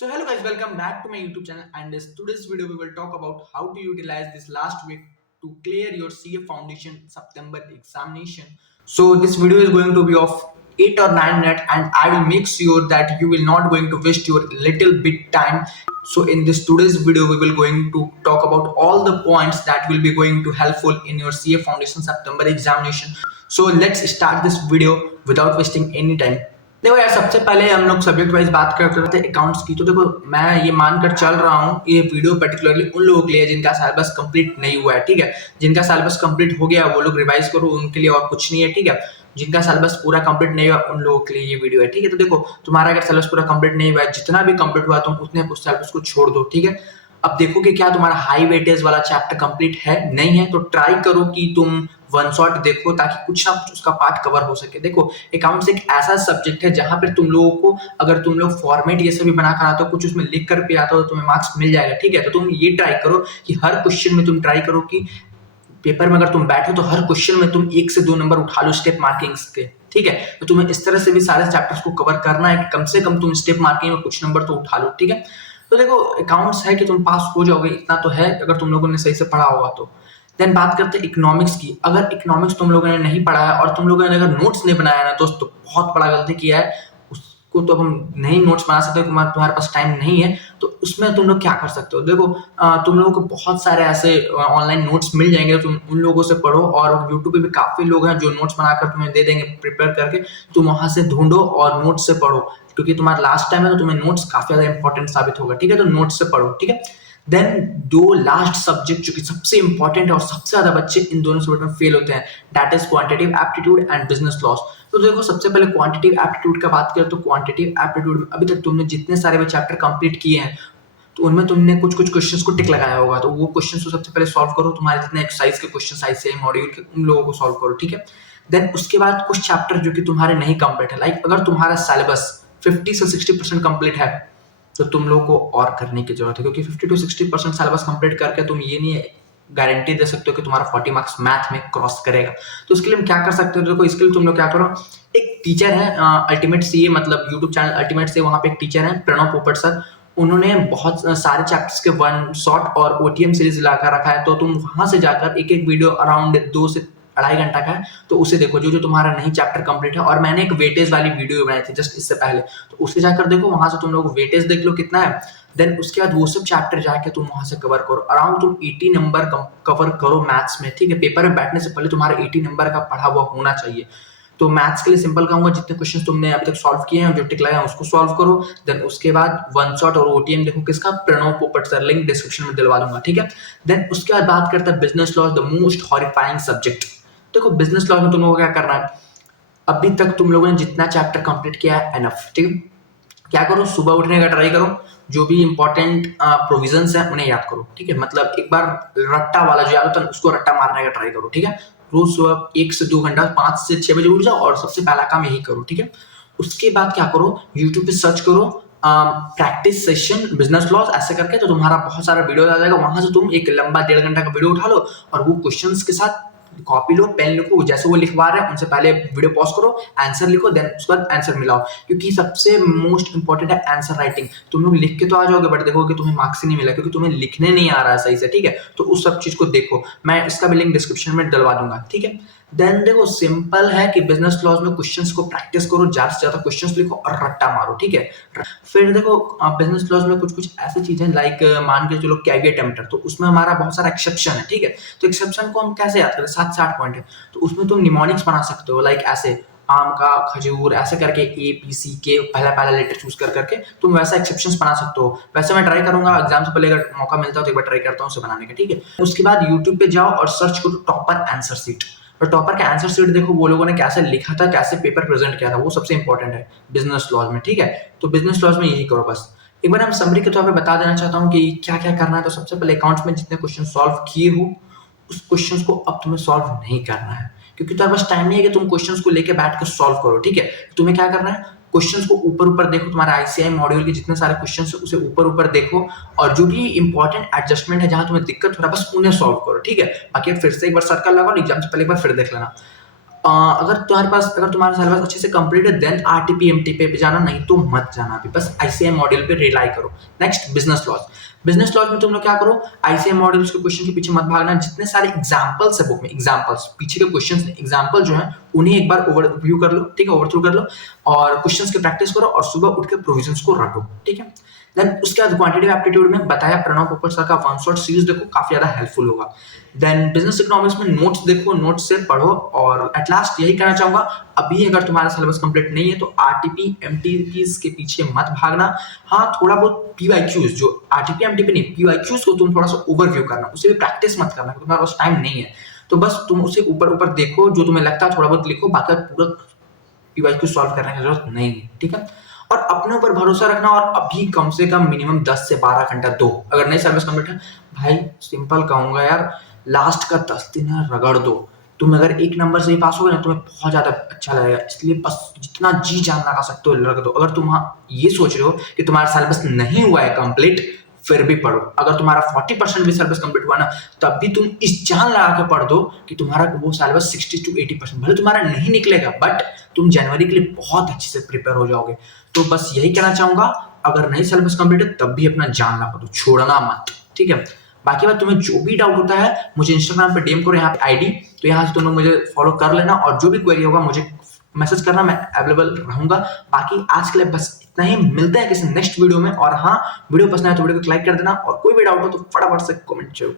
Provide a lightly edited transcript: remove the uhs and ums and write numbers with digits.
So hello guys, welcome back to my YouTube channel, and in today's video we will talk about how to utilize this last week to clear your CA Foundation September examination. So this video is going to be of 8 or 9 minutes, and I will make sure that you will not going to waste your little bit time. So in this today's video we will going to talk about all the points that will be going to helpful in your CA Foundation September examination. So let's start this video without wasting any time. देखो यार, सबसे पहले हम लोग subject wise बात करते थे accounts की। तो देखो, मैं ये मानकर चल रहा हूँ ये वीडियो पर्टिकुलरली उन लोगों के लिए जिनका सिलेबस कंप्लीट नहीं हुआ है, ठीक है। जिनका सिलेबस कंप्लीट हो गया वो लोग रिवाइज करो, उनके लिए और कुछ नहीं है, ठीक है। जिनका सिलेबस पूरा कंप्लीट नहीं हुआ उन लोगों के लिए ये वीडियो है, ठीक है। तो देखो, तुम्हारा अगर सिलेबस पूरा कंप्लीट नहीं हुआ है, जितना भी कंप्लीट हुआ तुम उतने उस सिलेबस को छोड़ दो, ठीक है। अब देखो कि क्या तुम्हारा हाई वेटेज वाला चैप्टर कंप्लीट है, नहीं है, तो ट्राई करो कि तुम वन शॉट देखो ताकि कुछ ना कुछ उसका पार्ट कवर हो सके। देखो, अकाउंट्स एक ऐसा सब्जेक्ट है जहां पर तुम लोगों को, अगर तुम लोग फॉर्मेट ये सभी बना कर आते हो, कुछ उसमें लिख कर भी आता हो, तो तुम्हें मार्क्स मिल जाएगा, ठीक है। तो तुम ये ट्राई करो कि हर क्वेश्चन में तुम ट्राई करो कि पेपर में अगर तुम बैठो तो हर क्वेश्चन में तुम 1 से 2 नंबर उठा लो स्टेप मार्किंग्स के, ठीक है। तो तुम्हें इस तरह से भी सारे चैप्टर्स को कवर करना है कि कम से कम तुम स्टेप मार्किंग में कुछ नंबर तो उठा लो, ठीक है। तो देखो, अकाउंट्स है कि तुम पास हो जाओगे, इतना तो है अगर तुम लोगों ने सही से पढ़ा होगा तो। देन बात करते हैं इकोनॉमिक्स की। अगर इकोनॉमिक्स तुम लोगों ने नहीं पढ़ा है और तुम लोगों ने अगर नोट्स नहीं बनाया ना दोस्त, तो बहुत बड़ा गलती किया है। उसको तो हम नहीं नोट्स बना सकते, तुम्हारे पास टाइम नहीं है, तो उसमें तुम लोग क्या कर सकते हो। देखो, तुम लोगों को बहुत सारे ऐसे ऑनलाइन नोट्स मिल जाएंगे, तुम उन लोगों से पढ़ो, और यूट्यूब पे भी काफी लोग हैं जो नोट्स बनाकर तुम्हें दे देंगे प्रिपेयर करके। तुम वहां से ढूंढो और नोट्स से पढ़ो, क्योंकि तुम्हारा लास्ट टाइम है तो तुम्हें नोट्स काफी ज्यादा इंपॉर्टेंट साबित होगा, ठीक है। तो नोट्स से पढ़ो, ठीक है। देन दो लास्ट सब्जेक्ट जो कि सबसे इंपॉर्टेंट है और सबसे ज्यादा बच्चे इन दोनों सब्जेक्ट में फेल होते हैं, that is quantitative aptitude and business loss. तो देखो, सबसे पहले क्वांटिटेटिव एप्टीट्यूड का बात करें तो क्वांटिटेटिव एप्टीट्यूड में अभी तक तुमने जितने सारे भी चैप्टर कंप्लीट किए हैं, तो उनमें तुमने कुछ कुछ क्वेश्चंस को टिक लगाया होगा। तो वो क्वेश्चंस को सबसे पहले सॉल्व करो, तुम्हारे जितने एक्सरसाइज के क्वेश्चन आई से मॉड्यूल के, उन लोगों को सॉल्व करो, ठीक है। देन उसके बाद कुछ चैप्टर जो कि तुम्हारे नहीं कंप्लीट है, लाइक अगर तुम्हारा सिलेबस 50 से 60% कंप्लीट है, तो तुम लोग को और करने की जरूरत है, क्योंकि 50 to 60% सिलेबस कंप्लीट करके तुम ये नहीं गारंटी दे सकते हो कि तुम्हारा 40 मार्क्स मैथ में क्रॉस करेगा। तो उसके लिए हम क्या कर सकते हो, देखो इसके लिए तुम लोग क्या करो, एक टीचर है अल्टीमेट सीए, मतलब यूट्यूब चैनल अल्टीमेट सीए, वहां पे एक टीचर है प्रणव पोपट सर। उन्होंने बहुत सारे चैप्टर्स के वन शॉट और ओटीएम सीरीज लाकर रखा है, तो तुम वहां से जाकर एक एक वीडियो अराउंड 2 से 2.5 घंटा का है, तो उसे देखो जो जो तुम्हारा नहीं चैप्टर कंप्लीट है। और मैंने एक वेटेज वाली वीडियो बनाई थी जस्ट इससे पहले, तो उसे जाकर देखो, वहां से तुम लोग वेटेज देख लो कितना है। देन उसके बाद वो सब चैप्टर जाके तुम वहां से कवर करो, अराउंड तुम 80 नंबर कवर करो मैथ्स में, ठीक है। पेपर में बैठने से पहले तुम्हारा 80 नंबर का पढ़ा हुआ होना चाहिए। तो मैथ्स के लिए सिंपल कहूंगा, जितने क्वेश्चन तुमने अभी तक सॉल्व किए हैं, जो टिक लगाए हैं, उसको सॉल्व करो। देन उसके बाद वन शॉट और ओटीएम देखो किसका, प्रणव पोपट सर, लिंक डिस्क्रिप्शन में दिलवा दूंगा, ठीक है। देन उसके बाद बात करते हैं business loss, the most horrifying subject. देखो, बिजनेस लॉस में तुम लोगों को क्या करना है, अभी तक तुम लोगों ने जितना चैप्टर कंप्लीट किया है एनफ, ठीक है। क्या करो, सुबह उठने का ट्राई करो, जो भी इंपॉर्टेंट प्रोविजंस है उन्हें याद करो, ठीक है। मतलब एक बार रट्टा वाला जो याद होता है उसको रट्टा मारने का ट्राई करो, ठीक है। रोज सुबह 1 से 2 घंटा 5 से 6 बजे उठ जाओ और सबसे पहला काम यही करो, ठीक है। उसके बाद क्या करो, यूट्यूब पे सर्च करो प्रैक्टिस सेशन बिजनेस लॉस ऐसे करके, तो तुम्हारा बहुत सारा वीडियो आ जाएगा। वहां से तुम एक लंबा 1.5 घंटा का वीडियो उठा लो और वो क्वेश्चंस के साथ कॉपी लो, पेन लिखो, जैसे वो लिखवा रहे हैं उनसे पहले वीडियो पॉज करो, आंसर लिखो, देन उसके बाद आंसर मिलाओ, क्योंकि सबसे मोस्ट इंपॉर्टेंट है आंसर राइटिंग। तुम लोग लिख के तो आ जाओगे, बट देखो कि तुम्हें मार्क्स ही नहीं मिला, क्योंकि तुम्हें लिखने नहीं आ रहा है सही से, ठीक है। तो उस सब चीज को देखो, मैं इसका भी लिंक डिस्क्रिप्शन में डलवा दूंगा, ठीक है। देन देखो, सिंपल है कि बिजनेस लॉज में क्वेश्चंस को प्रैक्टिस करो, ज्यादा से ज्यादा क्वेश्चंस लिखो और रट्टा मारो, ठीक है। फिर देखो, बिजनेस लॉज में कुछ कुछ ऐसी चीजें लाइक मान के चलो कैवियर टेम्पटर, तो उसमें हमारा बहुत सारा एक्सेप्शन है, ठीक है। तो एक्सेप्शन को हम कैसे याद करें, 7 से 8 पॉइंट है, तो उसमें तुम निमोनिक्स बना सकते हो, लाइक ऐसे आम का, खजूर, ऐसे करके ए पी सी के पहला पहला लेटर चूज कर करके तुम वैसा एक्सेप्शंस बना सकते हो। वैसे मैं ट्राई करूंगा एग्जाम से पहले, अगर मौका मिलता है तो एक बार ट्राई करता हूँ उसे बनाने का, ठीक है। उसके बाद यूट्यूब पे जाओ और सर्च करो टॉपर आंसर सीट, और टॉपर का आंसर सीट देखो वो लोगों ने कैसे लिखा था, कैसे पेपर प्रेजेंट किया था, वो सबसे इंपॉर्टेंट है बिजनेस लॉज में, ठीक है। तो बिजनेस लॉज में यही करो बस। एक बार हम समरी के तौर पे बता देना चाहता हूँ कि क्या क्या करना है। तो सबसे पहले अकाउंट्स में जितने क्वेश्चन सॉल्व किए हो, उस क्वेश्चंस को अब तुम्हें सॉल्व नहीं करना है, क्योंकि तुम्हारे पास टाइम नहीं है कि तुम क्वेश्चंस को लेके बैठ कर सॉल्व करो, ठीक है। तुम्हें क्या करना है, क्वेश्चंस को ऊपर ऊपर देखो, तुम्हारे आईसीआई मॉड्यूल के जितने सारे क्वेश्चंस है उसे ऊपर ऊपर देखो, और जो भी इंपॉर्टेंट एडजस्टमेंट है, जहां तुम्हें दिक्कत हो रहा है, बस उन्हें सॉल्व करो, ठीक है। बाकी फिर से एक बार सर्कल लगाओ, एग्जाम से पहले एक बार फिर देख लेना। अगर तुम्हारा सिलेबस अच्छे से कंप्लीट है देन आरटीपी एमटीपी पे जाना, नहीं तो मत जाना भी, बस आईसीएम मॉड्यूल पे रिलाई करो। Next business laws. Business laws में तुम लोग क्या करो, आईसीएम मॉड्यूल्स के क्वेश्चन के पीछे मत भागना। जितने सारे एग्जांपल्स है बुक में, एग्जांपल्स पीछे के क्वेश्चंस एग्जांपल जो है उन्हें एक बार ओवरव्यू कर लो, ठीक है, ओवरथ्रू कर लो और क्वेश्चंस की प्रैक्टिस करो और सुबह उठ के प्रोविजंस को रटो, ठीक है। देन उसके बाद क्वांटिटेटिव एप्टीट्यूड में बताया प्रणव पोपट सर का वन शॉट सीरीज देखो, काफी ज्यादा हेल्पफुल होगा। देन बिजनेस इकोनॉमिक्स में नोट्स देखो, नोट्स से पढ़ो। और एट लास्ट यही कहना चाहूंगा, अभी अगर तुम्हारा सिलेबस कंप्लीट नहीं है तो आरटीपी एमटीपीज के पीछे मत भागना। हाँ, थोड़ा बहुत पीवाईक्यूज, जो आरटीपी एमटीपी नहीं, पीवाईक्यूज को तुम थोड़ा सा ओवरव्यू करना, उसे भी प्रैक्टिस मत करना, तुम्हारे पास टाइम नहीं है। तो बस तुम उसे ऊपर ऊपर देखो, जो तुम्हें लगता है थोड़ा बहुत लिखो, बाकी पूरा पीवाईक्यू सॉल्व करने की जरूरत नहीं है, ठीक है। और अपने ऊपर भरोसा रखना और अभी कम से कम मिनिमम 10 से 12 घंटा दो। अगर नहीं सर्विस कंप्लीट है भाई, सिंपल कहूंगा यार, लास्ट का 10 दिन है रगड़ दो। तुम अगर एक नंबर से ही पास हो गए ना, तुम्हें बहुत ज्यादा अच्छा लगेगा। इसलिए बस जितना जी जान लगा सकते हो लग दो। अगर तुम ये सोच रहे हो कि तुम्हारा सिलेबस नहीं हुआ है कंप्लीट, फिर भी पढ़ो। अगर तुम्हारा 40% भी सिलेबस कंप्लीट हुआ ना, तब भी तुम इस जान लगा के पढ़ दो कि तुम्हारा वो सिलेबस 60 to 80% भले तुम्हारा नहीं निकलेगा, बट तुम जनवरी के लिए बहुत अच्छे से प्रिपेयर हो जाओगे। तो बस यही कहना चाहूंगा, अगर नहीं सिलेबस कंप्लीट है तब भी अपना जान लगा दो, छोड़ना मत, ठीक है। बाकी बात, तुम्हें जो भी डाउट होता है मुझे इंस्टाग्राम पे डीएम करो, यहाँ पे आईडी, तो यहाँ से तुम लोग मुझे फॉलो कर लेना और जो भी क्वेरी होगा मुझे मैसेज करना, मैं अवेलेबल रहूंगा। बाकी आज के लिए बस इतना ही, मिलते हैं किसी नेक्स्ट वीडियो में। और हाँ, वीडियो पसंद आए तो वीडियो को लाइक कर देना और कोई भी डाउट हो तो फटाफट से कमेंट जरूर।